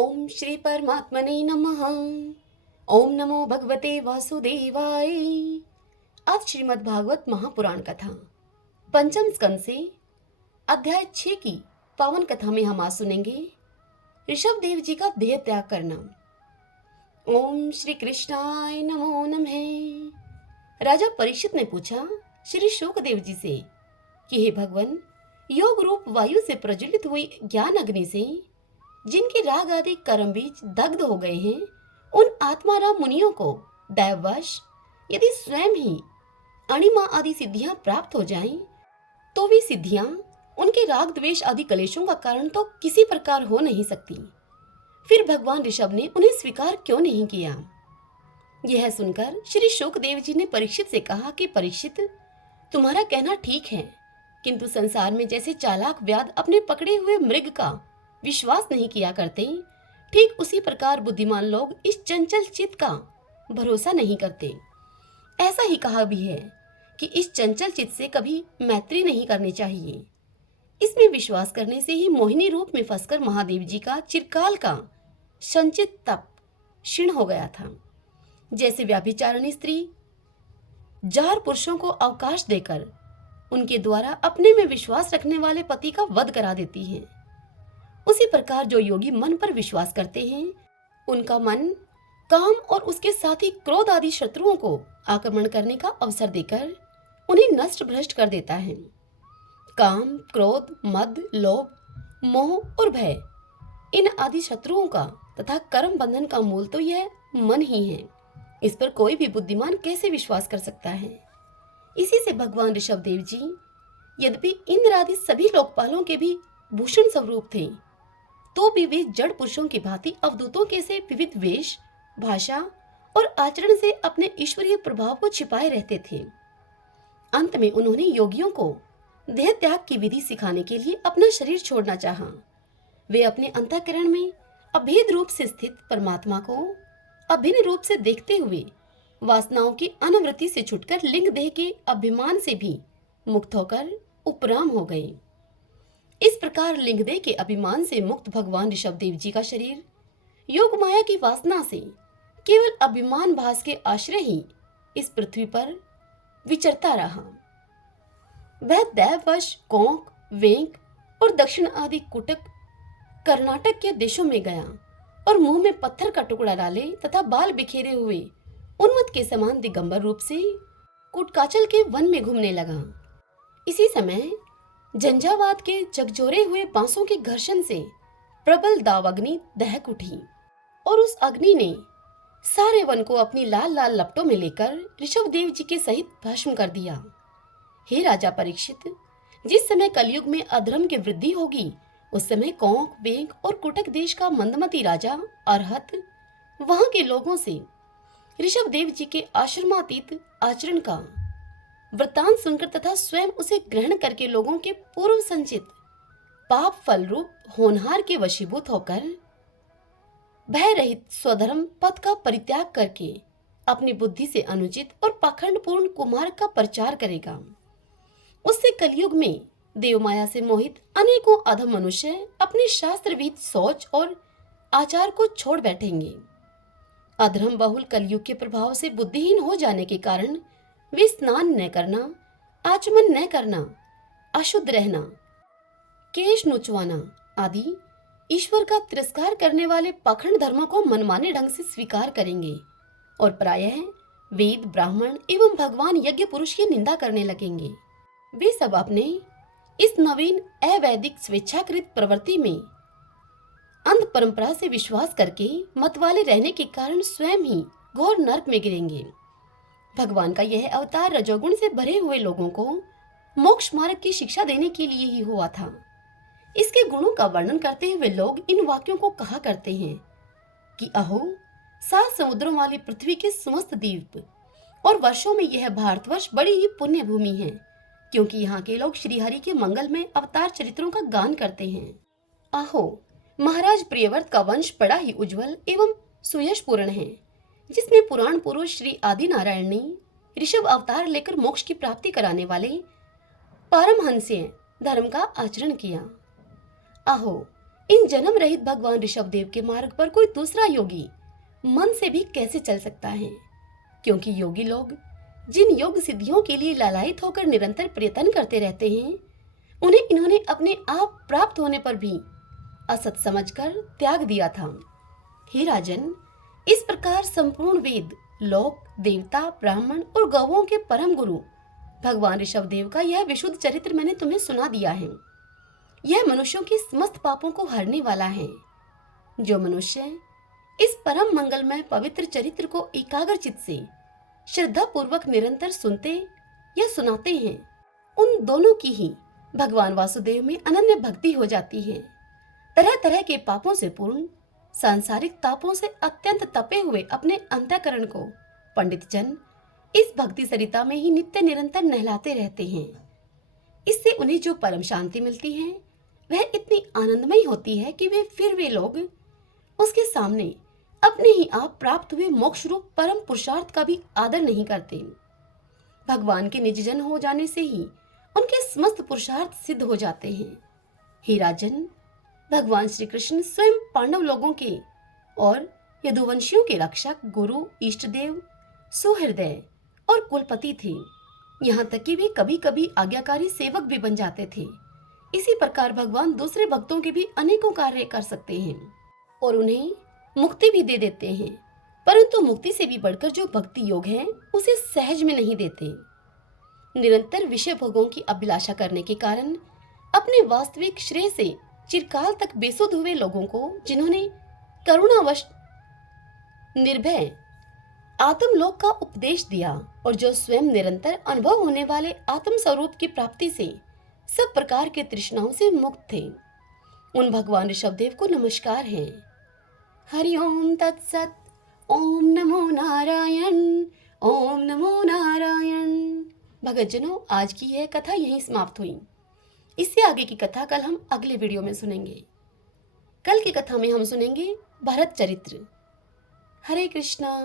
ओम श्री परमात्मने नमः। ओम नमो भगवते वासुदेवाय। आज श्रीमद् भागवत महापुराण कथा पंचम स्कंद से अध्याय 6 की पावन कथा में हम आज सुनेंगे ऋषभ देव जी का देह त्याग करना। ओम श्री कृष्णाय नमो नमः। राजा परीक्षित ने पूछा श्री शुकदेव जी से कि हे भगवान, योग रूप वायु से प्रज्वलित हुई ज्ञान अग्नि से जिनके राग आदि कर्म बीज दग्ध हो गए हैं, उन आत्माराम मुनियों को दैववश यदि स्वयं ही अणिमा आदि सिद्धियां प्राप्त हो जाएं, तो वे सिद्धियां उनके राग द्वेष आदि कलेशों का कारण तो किसी प्रकार हो नहीं सकती। फिर भगवान ऋषभ ने उन्हें स्वीकार क्यों नहीं किया? यह सुनकर श्री शुकदेव जी ने परीक्षित से कहा कि परीक्षित, तुम्हारा कहना ठीक है, किंतु संसार में जैसे चालाक व्याध अपने पकड़े हुए मृग का विश्वास नहीं किया करते, ठीक उसी प्रकार बुद्धिमान लोग इस चंचल चित्त का भरोसा नहीं करते। ऐसा ही कहा भी है कि इस चंचल चित्त से कभी मैत्री नहीं करनी चाहिए। इसमें विश्वास करने से ही मोहिनी रूप में फंसकर महादेव जी का चिरकाल का संचित तप क्षीण हो गया था। जैसे व्याभिचारिणी स्त्री जार पुरुषों को अवकाश देकर उनके द्वारा अपने में विश्वास रखने वाले पति का वध करा देती है, उसी प्रकार जो योगी मन पर विश्वास करते हैं, उनका मन काम और उसके साथ ही क्रोध आदि शत्रुओं को आक्रमण करने का अवसर देकर उन्हें नष्ट भ्रष्ट कर देता है। काम, क्रोध, मद, लोभ, मोह और भय, इन आदि शत्रुओं का तथा कर्म बंधन का मूल तो यह मन ही है। इस पर कोई भी बुद्धिमान कैसे विश्वास कर सकता है? इसी से भगवान ऋषभ देव जी यद्यपि इंद्र आदि सभी लोकपालों के भी भूषण स्वरूप थे, तो भी वे जड़ पुरुषों की भांति अवधूतों के से विविध वेश, भाषा और आचरण से अपने ईश्वरीय प्रभाव को छिपाए रहते थे। अंत में उन्होंने योगियों को देह त्याग की विधि सिखाने के लिए अपना शरीर छोड़ना चाहा। वे अपने अंतःकरण में अभेद रूप से स्थित परमात्मा को अभिन्न रूप से देखते हुए वासनाओं की अनवृत्ति से छुटकर लिंग देह के अभिमान से भी मुक्त होकर उपराम हो गए। इस प्रकार लिंग देह के अभिमान से मुक्त भगवान ऋषभ देव जी का शरीर योग माया की वासना से केवल अभिमान भास के आश्रय ही इस पृथ्वी पर विचरता रहा। वह दैववश कोंक, वेंक और दक्षिण आदि कुटक कर्नाटक के देशों में गया और मुंह में पत्थर का टुकड़ा डाले तथा बाल बिखेरे हुए उन्मत्त के समान दिगंबर रूप से कुटकाचल के वन में घूमने लगा। इसी समय झंझावात के झकझोरे हुए बांसों के घर्षण से प्रबल दाव अग्नि दहक उठी और उस अग्नि ने सारे वन को अपनी लाल लाल लपटों में लेकर ऋषभ देव जी के सहित भस्म कर दिया। हे राजा परीक्षित, जिस समय कलयुग में अधर्म की वृद्धि होगी, उस समय कोंक, वेंक और कुटक देश का मंदमती राजा अरहत वहां के लोगों से ऋषभ देव जी के आश्रमातीत आचरण का वृतांत सुनकर तथा स्वयं उसे ग्रहण करके लोगों के पूर्व संचित पाप फल रूप होनहार के वशीभूत होकर भय रहित स्वधर्म पथ का परित्याग करके अपनी बुद्धि से अनुचित और पाखंडपूर्ण कुमार्ग का प्रचार करेगा। उससे कलयुग में देवमाया से मोहित अनेकों अधम मनुष्य अपने शास्त्र विहित सोच और आचार को छोड़ बैठेंगे। अधर्म बहुल कलयुग के प्रभाव से बुद्धिहीन हो जाने के कारण वे स्नान न करना, आचमन न करना, अशुद्ध रहना, केश नुचवाना आदि ईश्वर का तिरस्कार करने वाले पाखंड धर्मों को मनमाने ढंग से स्वीकार करेंगे और प्रायः वेद, ब्राह्मण एवं भगवान यज्ञ पुरुष की निंदा करने लगेंगे। वे सब अपने इस नवीन अवैदिक स्वेच्छाकृत प्रवृत्ति में अंध परंपरा से विश्वास करके मतवाले रहने के कारण स्वयं ही घोर नरक में गिरेंगे। भगवान का यह अवतार रजोगुण से भरे हुए लोगों को मोक्ष मार्ग की शिक्षा देने के लिए ही हुआ था। इसके गुणों का वर्णन करते हुए लोग इन वाक्यों को कहा करते हैं कि अहो, 7 समुद्रों वाली पृथ्वी के समस्त द्वीप और वर्षों में यह भारतवर्ष बड़ी ही पुण्य भूमि है, क्योंकि यहाँ के लोग श्रीहरि के मंगल में अवतार चरित्रों का गान करते हैं। आहो, महाराज प्रियव्रत का वंश बड़ा ही उज्जवल एवं सुयशपूर्ण है, जिसमें पुराण पुरुष श्री आदि नारायण ने ऋषभ अवतार लेकर मोक्ष की प्राप्ति कराने वाले पारमहंस्य धर्म का आचरण किया। आहो, इन जन्म रहित भगवान ऋषभदेव के मार्ग पर कोई दूसरा योगी मन से भी कैसे चल सकता है, क्योंकि योगी लोग जिन योग सिद्धियों के लिए लालायित होकर निरंतर प्रयत्न करते रहते हैं, उन्हें इन्होंने अपने आप प्राप्त होने पर भी असत समझकर त्याग दिया था। हे राजन, इस प्रकार संपूर्ण वेद, लोक, देवता, ब्राह्मण और गौओं के परम गुरु भगवान ऋषभदेव का यह विशुद्ध चरित्र मैंने तुम्हें सुना दिया है। यह मनुष्यों के समस्त पापों को हरने वाला है। जो मनुष्य इस परम मंगलमय पवित्र चरित्र को एकाग्र चित्त से श्रद्धा पूर्वक निरंतर सुनते या सुनाते हैं, उन दोनों की ही भगवान वासुदेव में अनन्य भक्ति हो जाती है। तरह तरह के पापों से पूर्ण, सांसारिक तापों से अत्यंत तपे हुए अपने अंतःकरण को पंडित जन इस भक्ति सरिता में ही नित्य निरंतर नहलाते रहते हैं। इससे उन्हें जो परम शांति मिलती है वह इतनी आनंदमयी होती है कि वे लोग उसके सामने अपने ही आप प्राप्त हुए मोक्ष रूप परम पुरुषार्थ का भी आदर नहीं करते। भगवान के निज जन हो जाने से ही उनके समस्त पुरुषार्थ सिद्ध हो जाते हैं। हे राजन, भगवान श्री कृष्ण स्वयं पांडव लोगों के और यदुवंशियों के रक्षक, गुरु, इष्ट देव, सुहृदय और कुलपति थे। यहाँ तक कि वे कभी कभी आज्ञाकारी सेवक भी बन जाते थे। इसी प्रकार भगवान दूसरे भक्तों के भी अनेकों कार्य कर सकते हैं और उन्हें मुक्ति भी दे देते हैं, परंतु मुक्ति से भी बढ़कर जो भक्ति योग है उसे सहज में नहीं देते। निरंतर विषय भोगों की अभिलाषा करने के कारण अपने वास्तविक श्रेय से चिरकाल तक बेसुध हुए लोगों को, जिन्होंने करुणावश निर्भय आत्मलोक का उपदेश दिया और जो स्वयं निरंतर अनुभव होने वाले आत्म स्वरूप की प्राप्ति से सब प्रकार के तृष्णाओं से मुक्त थे, उन भगवान ऋषभदेव को नमस्कार है। हरि ओम तत्सत। ओम नमो नारायण। ओम नमो नारायण। भगतजनों, आज की यह कथा यहीं समाप्त हुई। इससे आगे की कथा कल हम अगले वीडियो में सुनेंगे। कल की कथा में हम सुनेंगे भरत चरित्र। हरे कृष्णा।